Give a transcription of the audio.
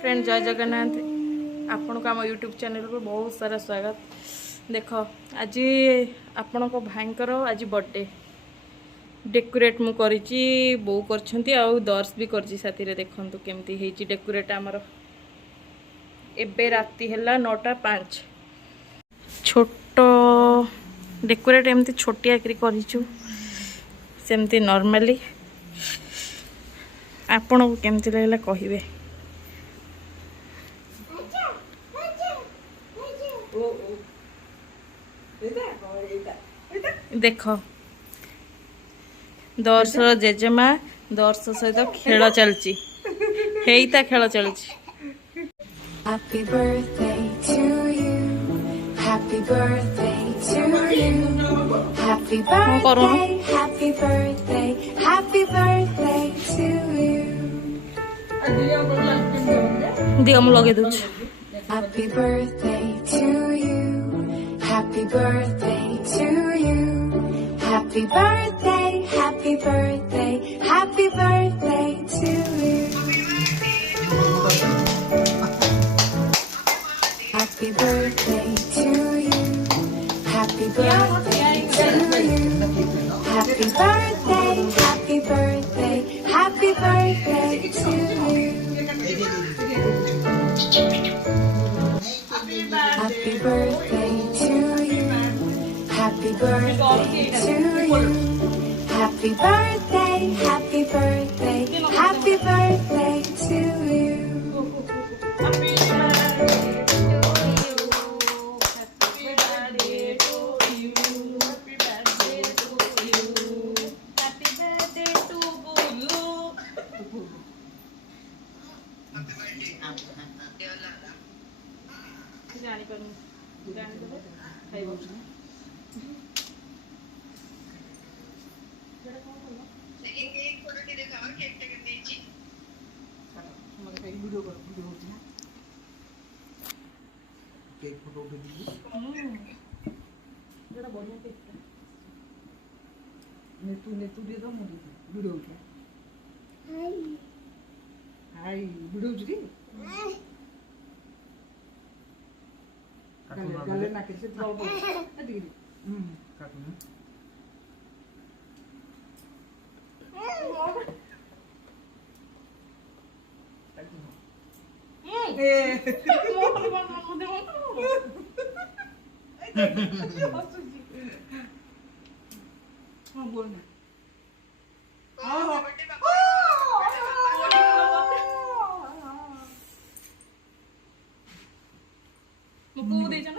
Friend जय जगन्नाथ आपण को आम यूट्यूब चैनल को बहुत सारा स्वागत। देख आज आपण को भाईंकर आज बर्थडे डेकोरेट मु करिची बो करछंती आ दर्श भी करची साथी रे देखंतु केमती हेची डेकोरेट हमर एबे राती हैला 9:05 छोट डेकोरेट एमती छोटिया करी करिछु सेमती नॉर्मली आपण को केमती लागला कहिबे। देख दर्श जेजेमा दर्श सहित खेल चलची हेईता खेल चलची। Happy birthday to you. Happy birthday to you. Happy birthday. Happy birthday. Happy birthday to you. दिया मु लगे दूच। Happy birthday to you. Happy birthday to you. Happy birthday. Happy birthday. Happy birthday to you. Happy birthday to you. Happy birthday to you. Happy birthday. Happy birthday. Happy birthday to you. Happy birthday to you. Happy birthday to you. Happy birthday. Happy birthday. Happy birthday to you. जानी पर जानी तो खाइबो जेड़ा कोन बोलो लेकिन cake photo के देखावा cake टे के देची हमके कई वीडियो होती है केक फोटो उठे दी जेड़ा बढ़िया केक ने तू दे दो मुझे वीडियो उठे हाय हाय वीडियो उठी Kalian nak kisah terlalu banyak. Adik ini. Kakaknya. मुझे दे